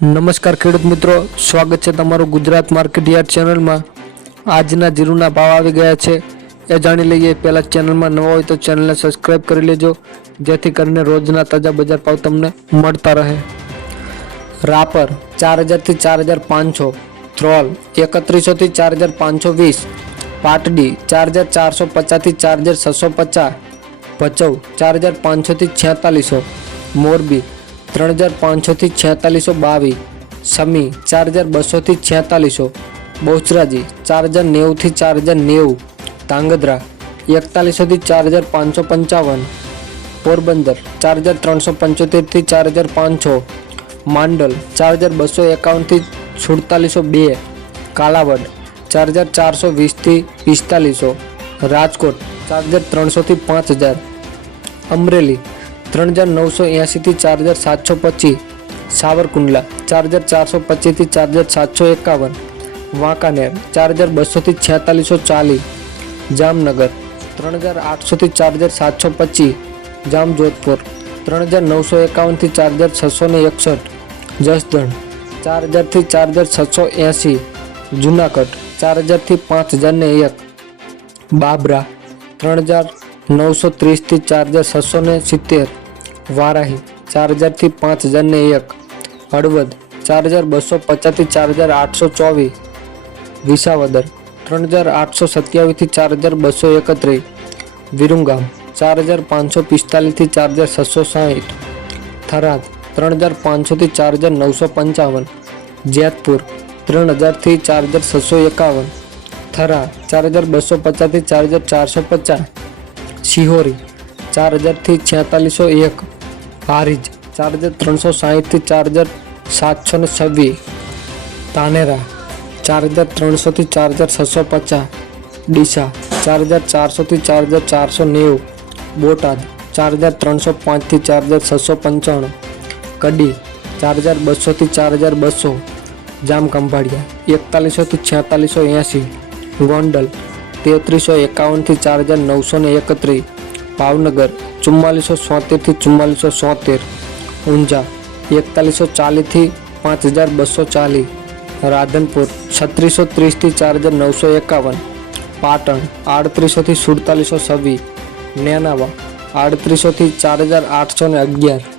નમસ્કાર ખેડૂત મિત્રો, સ્વાગત છે તમારું ગુજરાત માર્કેટ યાર્ડ ચેનલમાં. આજના જીરુના ભાવ આવી ગયા છે. એ જાણી લઈએ, પહેલાં ચેનલમાં નવા હોય તો ચેનલને સબસ્ક્રાઈબ કરી લેજો, જેથી કરીને રોજના તાજા બજાર ભાવ તમને મળતા રહે. રાપર ચાર હજારથી ચાર હજાર પાંચસો થ્રોલ એકત્રીસોથી ચાર હજાર પાંચસો વીસ, પાટડી ચાર હજાર ચારસો પચાસથી ચાર હજાર છસો પચાસ, ભચૌ ચાર હજાર પાંચસોથી છેતાલીસો, મોરબી ત્રણ હજાર પાંચસોથી છેતાલીસો બાવીસ સમી ચાર હજાર બસોથી છેતાલીસો બહુચરાજી ચાર હજાર નેવુંથી ચાર હજાર નેવું ધાંગધ્રા એકતાલીસોથી ચાર હજાર પાંચસો પંચાવન પોરબંદર ચાર હજાર ત્રણસો પંચોતેરથી ચાર હજાર પાંચસો માંડલ ચાર હજાર બસો એકાવનથી સુડતાલીસો બે કાલાવડ ચાર હજાર ચારસો વીસથી પિસ્તાલીસો રાજકોટ ચાર હજાર ત્રણસોથી પાંચ હજાર અમરેલી ત્રણ હજાર નવસો એંશીથી ચાર હજાર સાતસો પચીસ સાવરકુંડલા ચાર હજાર ચારસો પચીસથી ચાર હજાર સાતસો એકાવન વાંકાનેર ચાર હજાર બસોથી છેતાલીસો ચાલીસ જામનગર ત્રણ હજાર આઠસોથી ચાર હજાર સાતસો પચીસ જામજોધપુર ત્રણ હજાર નવસો એકાવનથી ચાર હજાર છસો ને એકસઠ જસદણ ચાર હજારથી ચાર હજાર છસો એંસી જુનાગઢ ચાર હજારથી પાંચ હજાર ને એક બાબરા ત્રણ હજાર નવસો ત્રીસથી ચાર હજાર છસો ને સિત્તેર વારાહી ચાર હજારથી પાંચ હજાર ને એક હળવદ ચાર હજાર બસો પચાસથી ચાર હજાર આઠસો ચોવીસ વિસાવદર ત્રણ હજાર આઠસો સત્યાવીસથી ચાર હજાર બસો એકત્રીસ વિરુંગામ ચાર હજાર પાંચસો પિસ્તાલીસથી ચાર હજાર છસો સાહીઠ થરાદ ત્રણ હજાર પાંચસોથી ચાર હજાર નવસો પંચાવન જેતપુર ત્રણ હજારથી ચાર હજાર છસો એકાવન થરા ચાર હજાર બસો પચાસથી ચાર હજાર ચારસો પચાસ શિહોરી ચાર હજારથી છેતાલીસો એક હારીજ ચાર હજાર ત્રણસો સાહીઠથી ચાર હજાર સાતસો ને છવ્વીસ તાનેરા ચાર હજાર ત્રણસોથી ચાર હજાર છસો પચાસ ડીસા ચાર હજાર ચારસોથી ચાર હજાર ચારસો નેવું બોટાદ ચાર હજાર ત્રણસો પાંચથી ચાર હજાર છસો પંચાણું કડી ચાર હજાર બસોથી ચાર હજાર બસો જામખંભાળિયા એકતાલીસોથી છેતાલીસો એંસી ગોંડલ તેત્રીસો એકાવનથી ચાર હજાર નવસો ને એકત્રીસ ભાવનગર ચુમ્માલીસો સોતેરથી ચુમ્માલીસો સોતેર ઊંઝા એકતાલીસો ચાલીસથી પાંચ હજાર બસો ચાલીસ રાધનપુર છત્રીસો ત્રીસથી ચાર હજાર નવસો એકાવન પાટણ આડત્રીસોથી સુડતાલીસો છવ્વીસ નેનાવા આડત્રીસોથી ચાર હજાર આઠસો ને અગિયાર